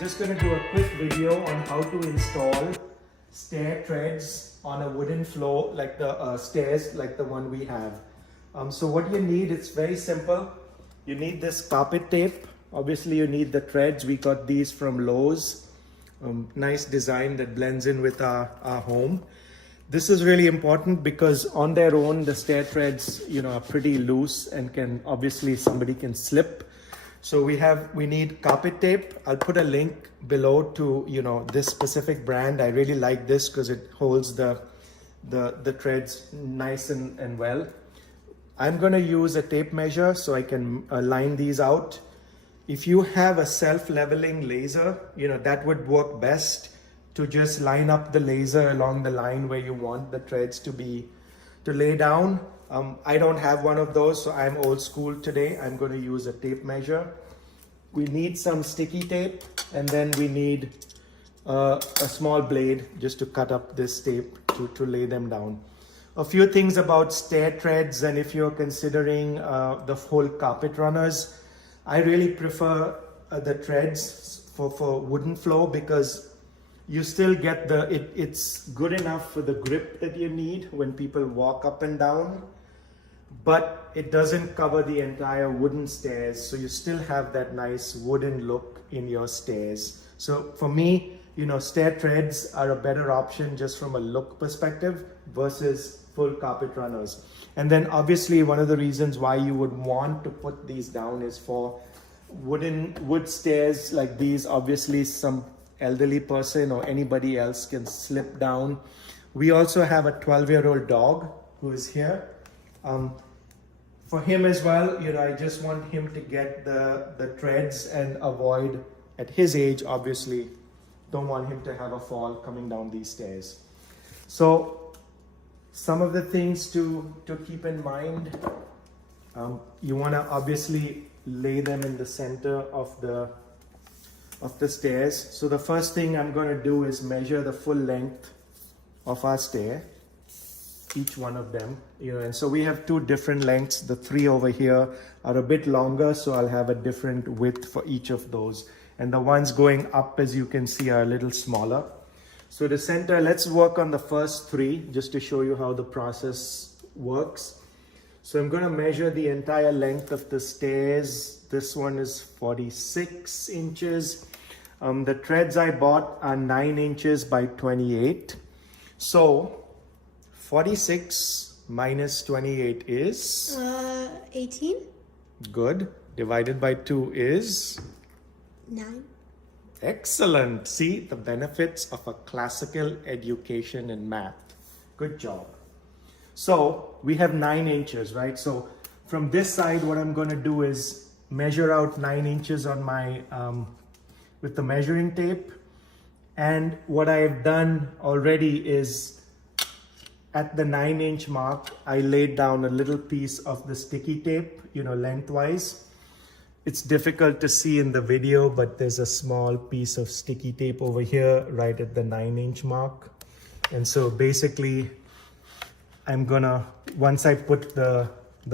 Just going to do a quick video on how to install stair treads on a wooden floor like the stairs like the one we have. So what you need, it's very simple. You need this carpet tape. Obviously you need the treads. We got these from Lowe's. Nice design that blends in with our home. This is really important because on their own the stair treads are pretty loose and can obviously somebody can slip. So we need carpet tape. I'll put a link below to this specific brand. I really like this because it holds the treads nice and well. I'm going to use a tape measure so I can line these out. If you have a self-leveling laser, that would work best to just line up the laser along the line where you want the treads to lay down. I don't have one of those, so I'm old school today. I'm going to use a tape measure. We need some sticky tape, and then we need a small blade just to cut up this tape to lay them down. A few things about stair treads, and if you're considering the whole carpet runners, I really prefer the treads for wooden floor because you still get it's good enough for the grip that you need when people walk up and down, but it doesn't cover the entire wooden stairs, so you still have that nice wooden look in your stairs. So for me, stair treads are a better option just from a look perspective versus full carpet runners. And then obviously one of the reasons why you would want to put these down is for wood stairs like these. Obviously some elderly person or anybody else can slip down. We also have a 12-year-old dog who is here. For him as well, I just want him to get the treads and avoid, at his age obviously, don't want him to have a fall coming down these stairs. So some of the things to keep in mind, you want to obviously lay them in the center of the stairs. So the first thing I'm going to do is measure the full length of our stair, each one of them, and so we have two different lengths. The three over here are a bit longer, so I'll have a different width for each of those, and the ones going up, as you can see, are a little smaller. So the center, let's work on the first three just to show you how the process works. So I'm going to measure the entire length of the stairs. This one is 46 inches. The treads I bought are 9 inches by 28. So 46 minus 28 is? 18. Good. Divided by 2 is? 9. Excellent. See the benefits of a classical education in math. Good job. So we have 9 inches, right? So from this side, what I'm going to do is measure out 9 inches on my with the measuring tape. And what I've done already is at the 9-inch mark, I laid down a little piece of the sticky tape, lengthwise. It's difficult to see in the video, but there's a small piece of sticky tape over here right at the 9-inch mark. And so basically I'm gonna, once I put the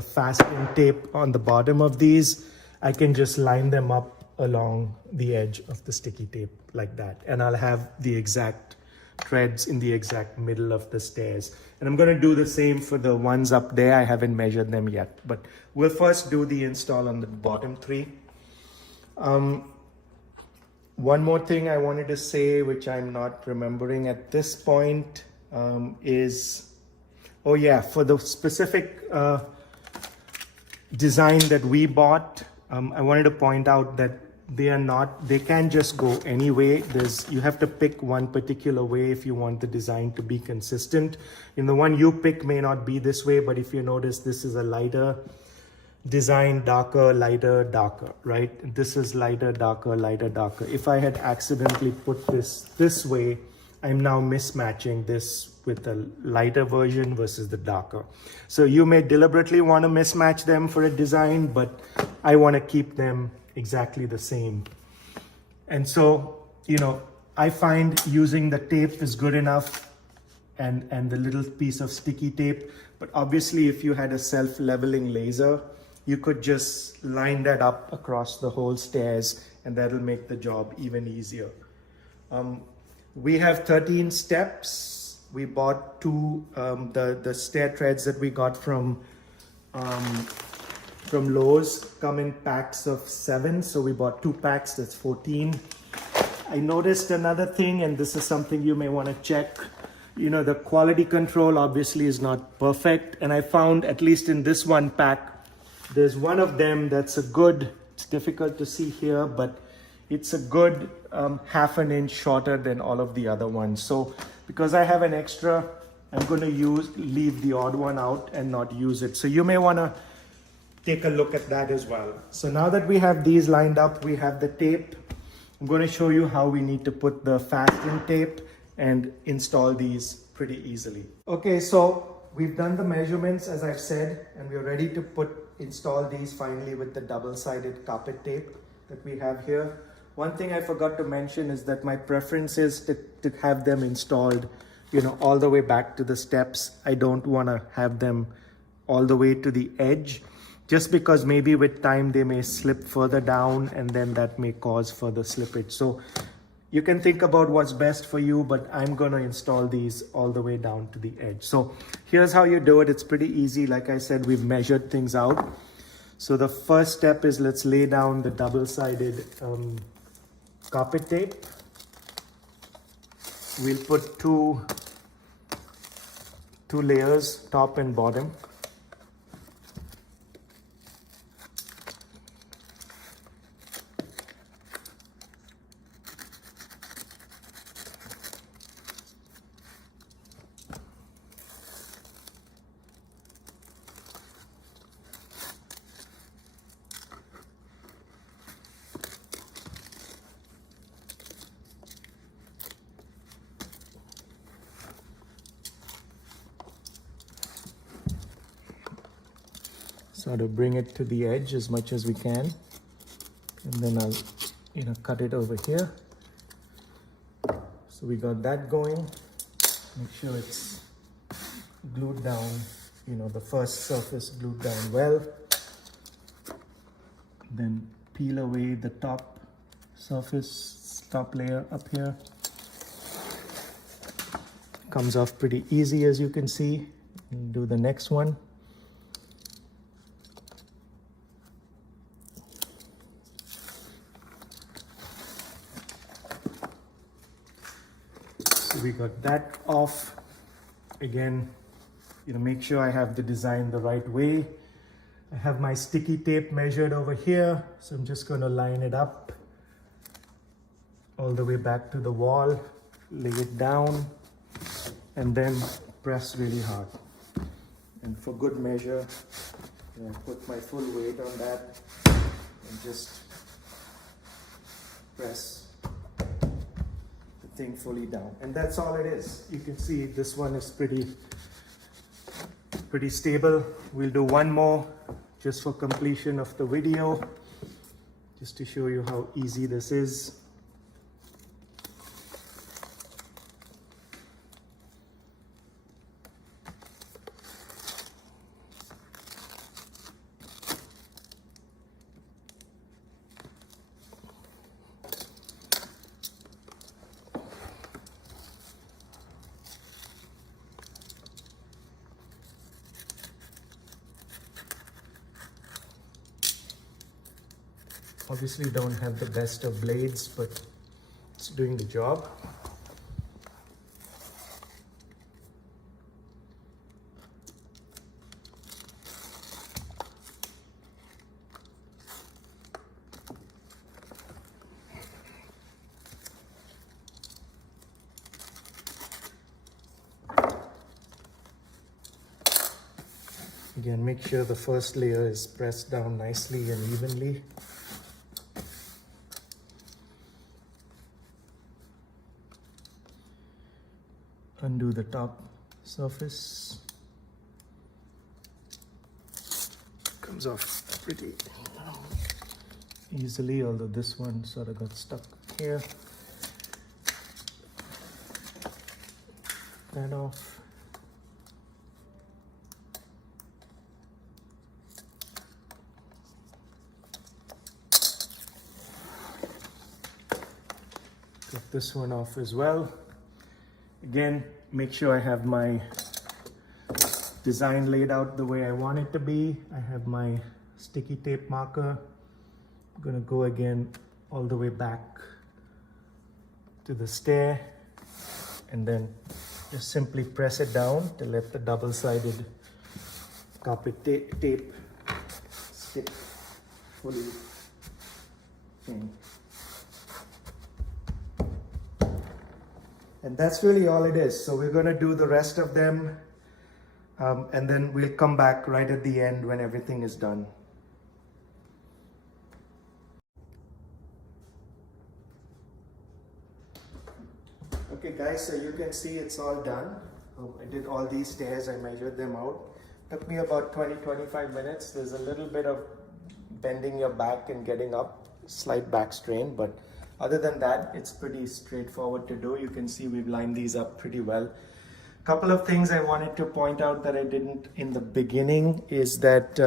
fastening tape on the bottom of these, I can just line them up along the edge of the sticky tape like that. And I'll have the exact treads in the exact middle of the stairs. And I'm gonna do the same for the ones up there. I haven't measured them yet, but we'll first do the install on the bottom three. One more thing I wanted to say, which I'm not remembering at this point, is, oh yeah, for the specific design that we bought, I wanted to point out that they can't just go any way. You have to pick one particular way if you want the design to be consistent. The one you pick may not be this way, but if you notice, this is a lighter design, darker, lighter, darker, right? This is lighter, darker, lighter, darker. If I had accidentally put this way, I'm now mismatching this with the lighter version versus the darker. So you may deliberately want to mismatch them for a design, but I want to keep them exactly the same. And so, I find using the tape is good enough and the little piece of sticky tape. But obviously, if you had a self-leveling laser, you could just line that up across the whole stairs, and that'll make the job even easier. We have 13 steps. We bought the stair treads that we got from Lowe's come in packs of 7, so we bought 2 packs, that's 14. I noticed another thing, and this is something you may want to check. You know, the quality control obviously is not perfect, and I found, at least in this one pack, there's one of them that's a good, it's difficult to see here, but it's a good half an inch shorter than all of the other ones. So because I have an extra, I'm going to leave the odd one out and not use it. So you may want to take a look at that as well. So now that we have these lined up, we have the tape. I'm going to show you how we need to put the fastening tape and install these pretty easily. Okay, so we've done the measurements as I've said, and we're ready to install these finally with the double-sided carpet tape that we have here. One thing I forgot to mention is that my preference is to have them installed, you know, all the way back to the steps. I don't want to have them all the way to the edge, just because maybe with time they may slip further down, and then that may cause further slippage. So you can think about what's best for you, but I'm going to install these all the way down to the edge. So here's how you do it. It's pretty easy. Like I said, we've measured things out. So the first step is, let's lay down the double-sided carpet tape. We'll put two layers, top and bottom. Sort of bring it to the edge as much as we can, and then I'll, you know, cut it over here. So we got that going. Make sure it's glued down, you know, the first surface glued down well. Then peel away the top surface, top layer up here. Comes off pretty easy, as you can see. And do the next one. We got that off. Again, you know, make sure I have the design the right way. I have my sticky tape measured over here, so I'm just going to line it up all the way back to the wall, lay it down, and then press really hard. And for good measure, I put my full weight on that and just press thing fully down, and that's all it is. You can see this one is pretty stable. We'll do one more just for completion of the video, just to show you how easy this is. Obviously don't have the best of blades, but it's doing the job. Again, make sure the first layer is pressed down nicely and evenly. Undo the top surface. Comes off pretty easily, although this one sort of got stuck here. That off. Get this one off as well. Again, make sure I have my design laid out the way I want it to be. I have my sticky tape marker. I'm gonna go again all the way back to the stair and then just simply press it down to let the double-sided carpet tape stick fully in. And that's really all it is. So we're going to do the rest of them and then we'll come back right at the end when everything is done. Okay guys, so you can see it's all done. I did all these stairs, I measured them out. Took me about 20-25 minutes. There's a little bit of bending your back and getting up, slight back strain, but other than that, it's pretty straightforward to do. You can see we've lined these up pretty well. Couple of things I wanted to point out that I didn't in the beginning is that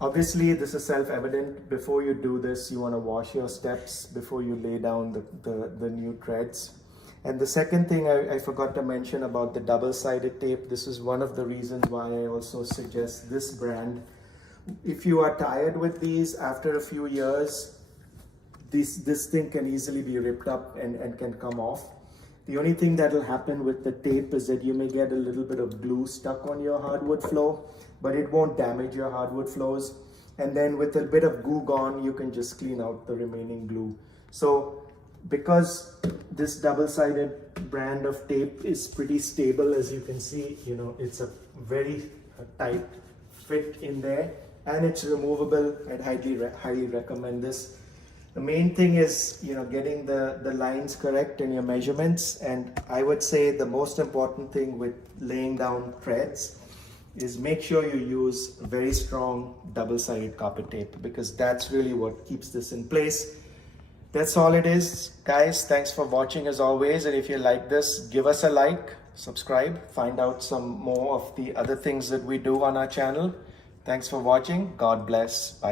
obviously this is self-evident. Before you do this, you want to wash your steps before you lay down the new treads. And the second thing I forgot to mention about the double-sided tape, this is one of the reasons why I also suggest this brand. If you are tired with these after a few years, this thing can easily be ripped up and can come off. The only thing that will happen with the tape is that you may get a little bit of glue stuck on your hardwood floor, but it won't damage your hardwood floors. And then with a bit of glue gone, you can just clean out the remaining glue. So because this double-sided brand of tape is pretty stable, as you can see, you know, it's a very tight fit in there and it's removable. I'd highly recommend this. The main thing is, you know, getting the lines correct in your measurements. And I would say the most important thing with laying down threads is make sure you use very strong double-sided carpet tape, because that's really what keeps this in place. That's all it is, guys. Thanks for watching as always. And if you like this, give us a like, subscribe, find out some more of the other things that we do on our channel. Thanks for watching. God bless. Bye.